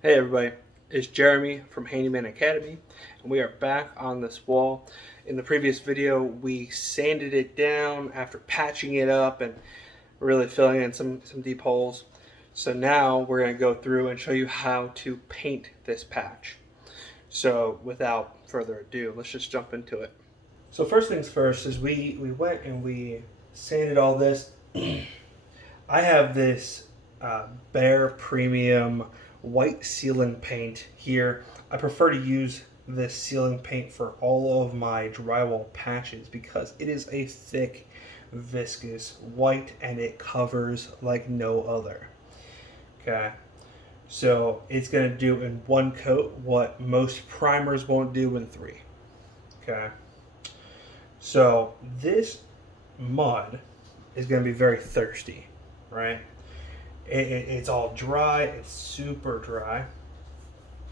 Hey everybody, it's Jeremy from Handyman Academy, and we are back on this wall. In the previous video, we sanded it down after patching it up and really filling in some deep holes. So now we're going to go through and show you how to paint this patch. So without further ado, let's just jump into it. So first things first is we went and we sanded all this. I have this Bare Premium white sealant paint here. I prefer to use this sealant paint for all of my drywall patches because it is a thick, viscous white and it covers like no other. Okay, so it's going to do in one coat what most primers won't do in three. Okay, so this mud is going to be very thirsty, right? It's all dry, it's super dry,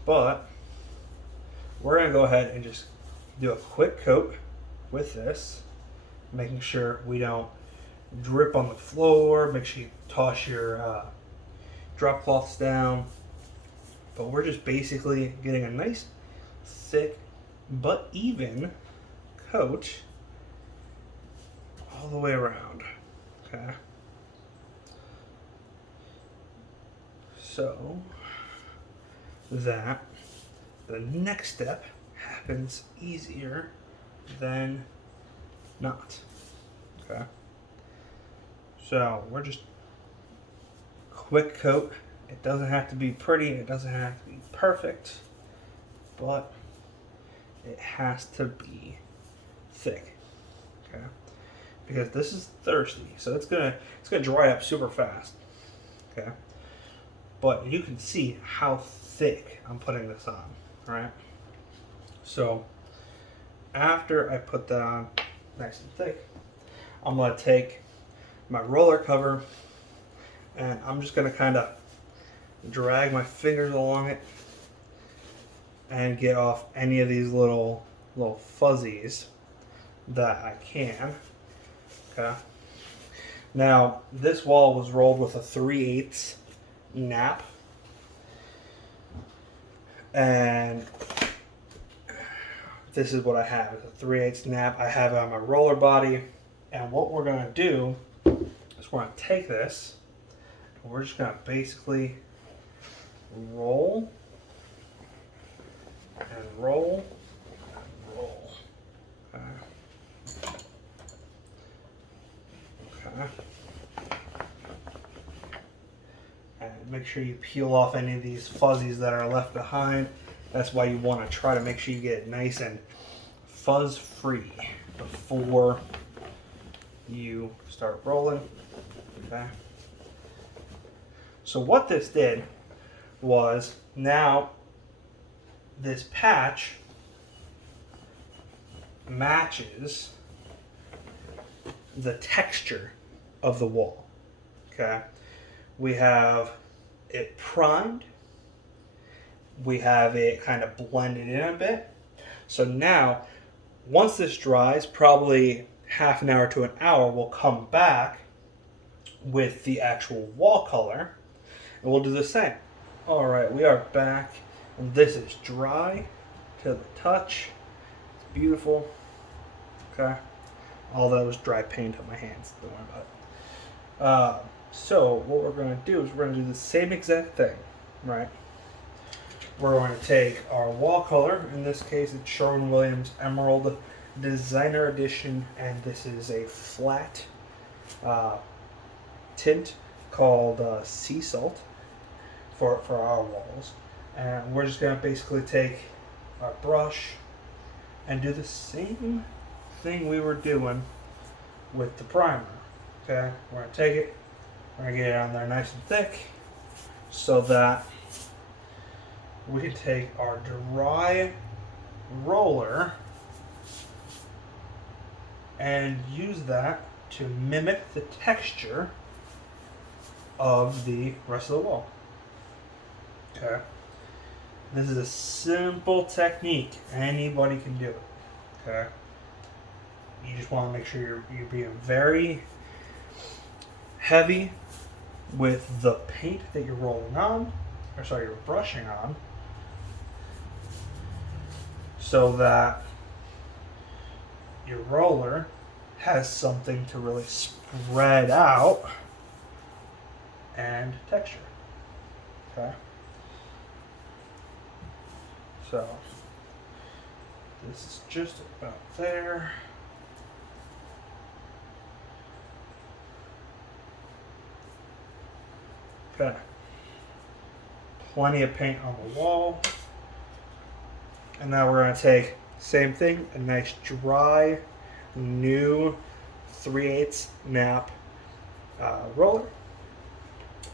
but we're going to go ahead and just do a quick coat with this, making sure we don't drip on the floor. Make sure you toss your drop cloths down, but we're just basically getting a nice thick but even coat all the way around. Okay, so that the next step happens easier than not. Okay, so we're just quick coat. It doesn't have to be pretty, it doesn't have to be perfect, but it has to be thick. Okay, because this is thirsty, so it's gonna dry up super fast. Okay, but you can see how thick I'm putting this on, right? So after I put that on nice and thick, I'm gonna take my roller cover and I'm just gonna kind of drag my fingers along it and get off any of these little fuzzies that I can. Okay. Now this wall was rolled with a 3/8 nap, and this is what I have. It's a 3/8 nap. I have it on my roller body, and what we're going to do is we're going to take this and we're just going to basically roll and roll and roll. Okay. And make sure you peel off any of these fuzzies that are left behind. That's why you want to try to make sure you get it nice and fuzz free before you start rolling. Okay. So what this did was, now this patch matches the texture of the wall. Okay. We have it primed. We have it kind of blended in a bit. So now, once this dries, probably half an hour to an hour, we'll come back with the actual wall color and we'll do the same. All right, we are back, and this is dry to the touch. It's beautiful. Okay. All that was dry paint on my hands. Don't worry about it. So what we're going to do is we're going to do the same exact thing, right? We're going to take our wall color. In this case, it's Sherwin-Williams Emerald Designer Edition, and this is a flat tint called sea salt for our walls. And we're just going to basically take our brush and do the same thing we were doing with the primer. Okay, we're going to take it, we're going to get it on there nice and thick so that we can take our dry roller and use that to mimic the texture of the rest of the wall. Okay. This is a simple technique. Anybody can do it. Okay. You just want to make sure you're being very heavy with the paint that you're rolling on, you're brushing on, so that your roller has something to really spread out and texture. Okay? So this is just about there. Okay. Plenty of paint on the wall. And now we're going to take, same thing, a nice dry, new 3/8 nap roller.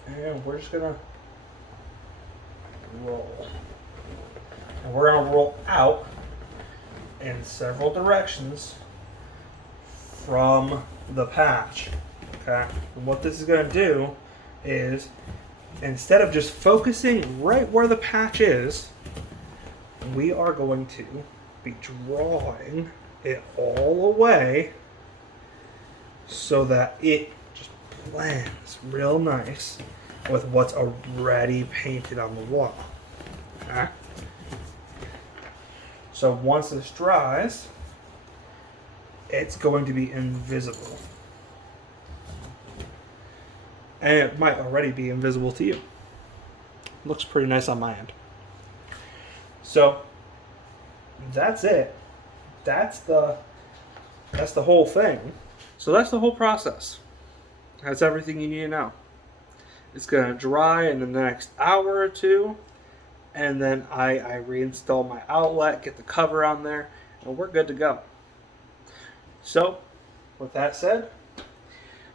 And we're just going to roll. And we're going to roll out in several directions from the patch. Okay? And what this is going to do is, instead of just focusing right where the patch is, we are going to be drawing it all away so that it just blends real nice with what's already painted on the wall. Okay? So once this dries, it's going to be invisible. And it might already be invisible to you. Looks pretty nice on my end. So that's it. That's the whole thing. So that's the whole process. That's everything you need to know. It's going to dry in the next hour or two, and then I reinstall my outlet, get the cover on there, and we're good to go. So with that said,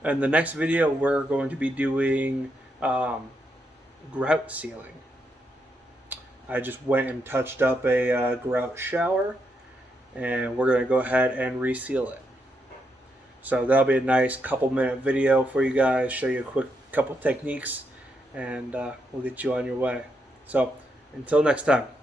in the next video, we're going to be doing grout sealing. I just went and touched up a grout shower, and we're going to go ahead and reseal it. So that'll be a nice couple-minute video for you guys, show you a quick couple techniques, and we'll get you on your way. So until next time.